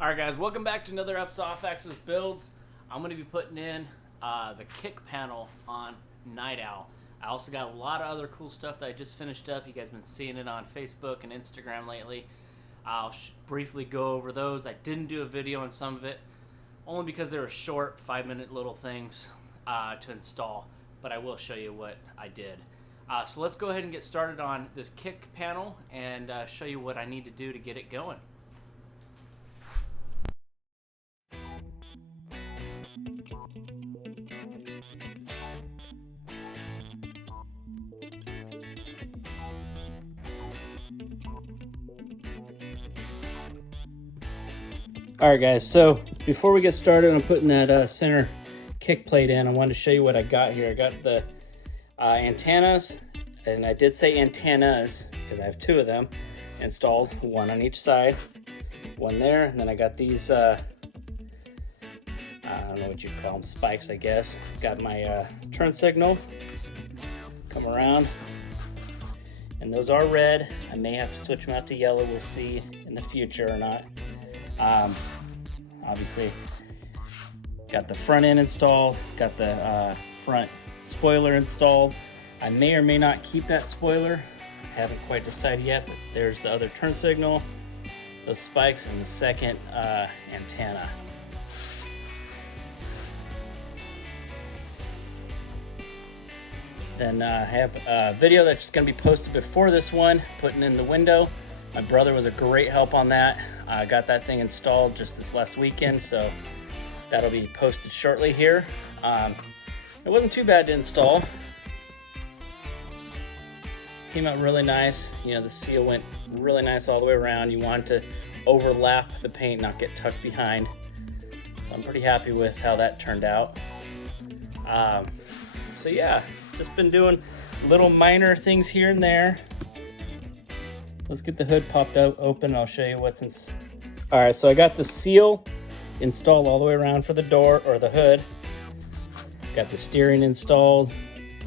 Alright guys, welcome back to another episode of Off-Axis Builds. I'm going to be putting in the kick panel on Night Owl. I also got a lot of other cool stuff that I just finished up. You guys have been seeing it on Facebook and Instagram lately. I'll briefly go over those. I didn't do a video on some of it, only because they were short, 5-minute little things to install. But I will show you what I did. So let's go ahead and get started on this kick panel and show you what I need to do to get it going. Alright guys, so before we get started on putting that center kick plate in, I wanted to show you what I got here. I got the antennas, and I did say antennas because I have two of them installed, one on each side, one there, and then I got these, I don't know what you call them, spikes I guess. Got my turn signal, come around, and those are red. I may have to switch them out to yellow, we'll see in the future or not. Obviously got the front end installed, got the front spoiler installed. I may or may not keep that spoiler, haven't quite decided yet, but there's the other turn signal, those spikes, and the second antenna. Then I have a video that's going to be posted before this one, putting in the window. My brother was a great help on that. I got that thing installed just this last weekend, so that'll be posted shortly here. It wasn't too bad to install. Came out really nice. You know, the seal went really nice all the way around. You want to overlap the paint, not get tucked behind. So I'm pretty happy with how that turned out. So yeah, just been doing little minor things here and there. Let's get the hood popped out open and I'll show you what's in. All right, so I got the seal installed all the way around for the door or the hood. Got the steering installed.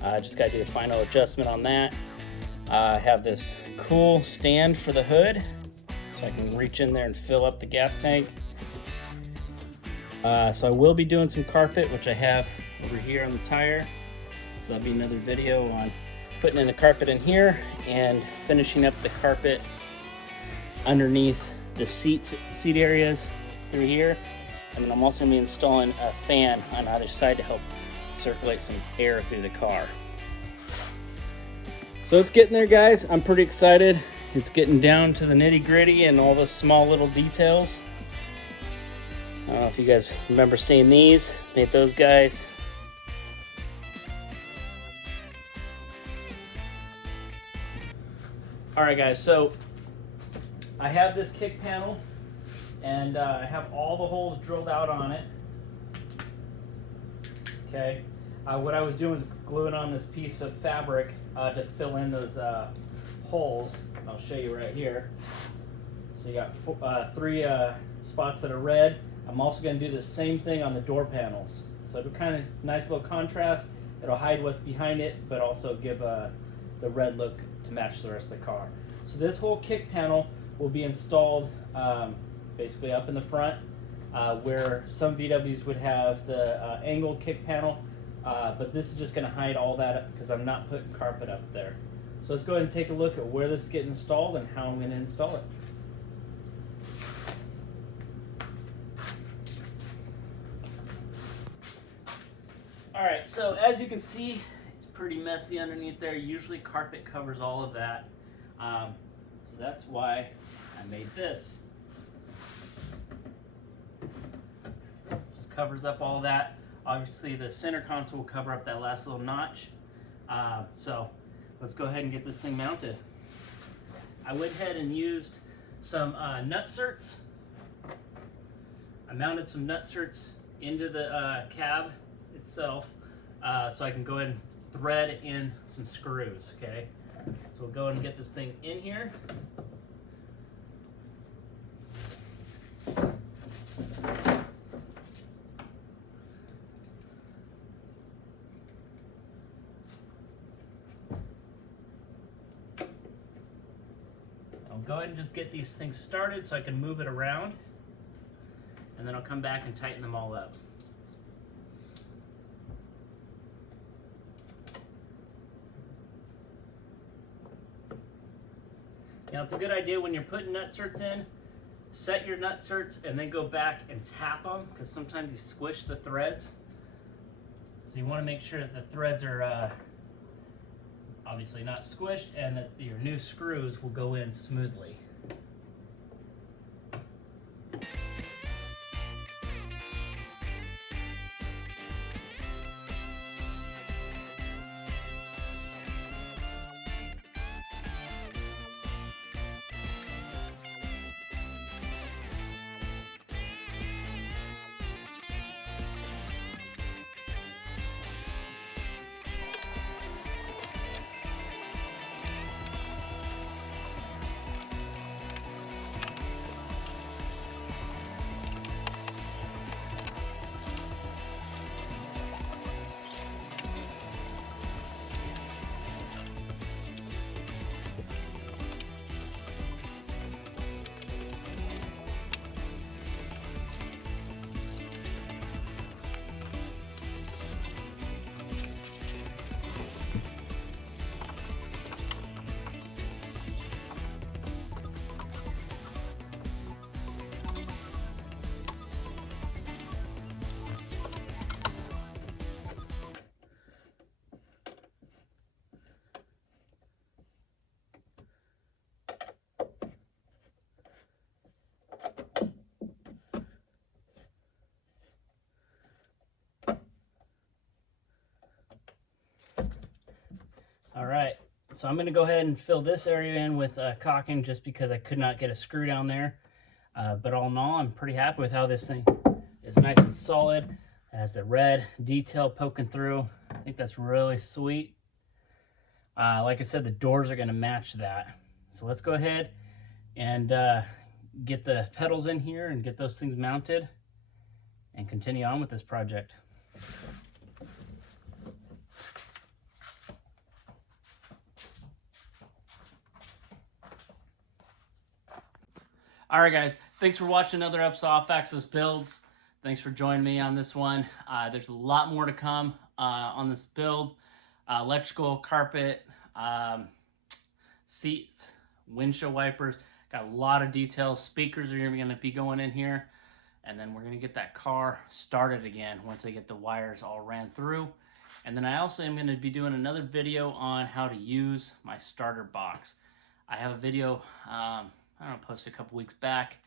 Just got to do the final adjustment on that. I have this cool stand for the hood, so I can reach in there and fill up the gas tank. So I will be doing some carpet, which I have over here on the tire. So that'll be another video on putting in the carpet in here and finishing up the carpet underneath the seat areas through here. And then I'm also going to be installing a fan on either side to help circulate some air through the car. So it's getting there, guys. I'm pretty excited. It's getting down to the nitty-gritty and all the small little details. I don't know if you guys remember seeing these. Made those guys. Alright guys, so I have this kick panel and I have all the holes drilled out on it. Okay, what I was doing was gluing on this piece of fabric to fill in those holes. I'll show you right here. So you got three spots that are red. I'm also going to do the same thing on the door panels. So it'll kind of nice little contrast. It'll hide what's behind it, but also give the red look to match the rest of the car. So this whole kick panel will be installed basically up in the front, where some VWs would have the angled kick panel, but this is just going to hide all that because I'm not putting carpet up there. So let's go ahead and take a look at where this is getting installed and how I'm going to install it. Alright, so as you can see, pretty messy underneath there. Usually carpet covers all of that, so that's why I made this. Just covers up all that. Obviously the center console will cover up that last little notch. So let's go ahead and get this thing mounted. I went ahead and used some nut certs. I mounted some nut certs into the cab itself, so I can go ahead and thread in some screws. Okay, so we'll go ahead and get this thing in here. I'll go ahead and just get these things started so I can move it around. and then I'll come back and tighten them all up. Now it's a good idea when you're putting nut certs in, set your nut certs and then go back and tap them, because sometimes you squish the threads. So you want to make sure that the threads are obviously not squished and that your new screws will go in smoothly. All right, so I'm going to go ahead and fill this area in with caulking just because I could not get a screw down there. But all in all, I'm pretty happy with how this thing is nice and solid. It has the red detail poking through. I think that's really sweet. Like I said, the doors are going to match that. So let's go ahead and get the pedals in here and get those things mounted and continue on with this project. All right, guys, thanks for watching another episode of Off-Axis Builds. Thanks for joining me on this one. There's a lot more to come on this build. Electrical, carpet, seats, windshield wipers. Got a lot of details. Speakers are going to be going in here. And then we're going to get that car started again once I get the wires all ran through. And then I also am going to be doing another video on how to use my starter box. I have a video I don't know, posted a couple weeks back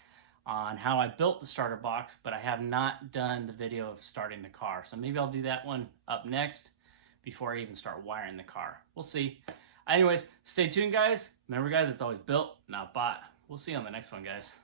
on how I built the starter box, but I have not done the video of starting the car. So maybe I'll do that one up next before I even start wiring the car. We'll see. Anyways, stay tuned, guys. Remember, guys, it's always built, not bought. We'll see you on the next one, guys.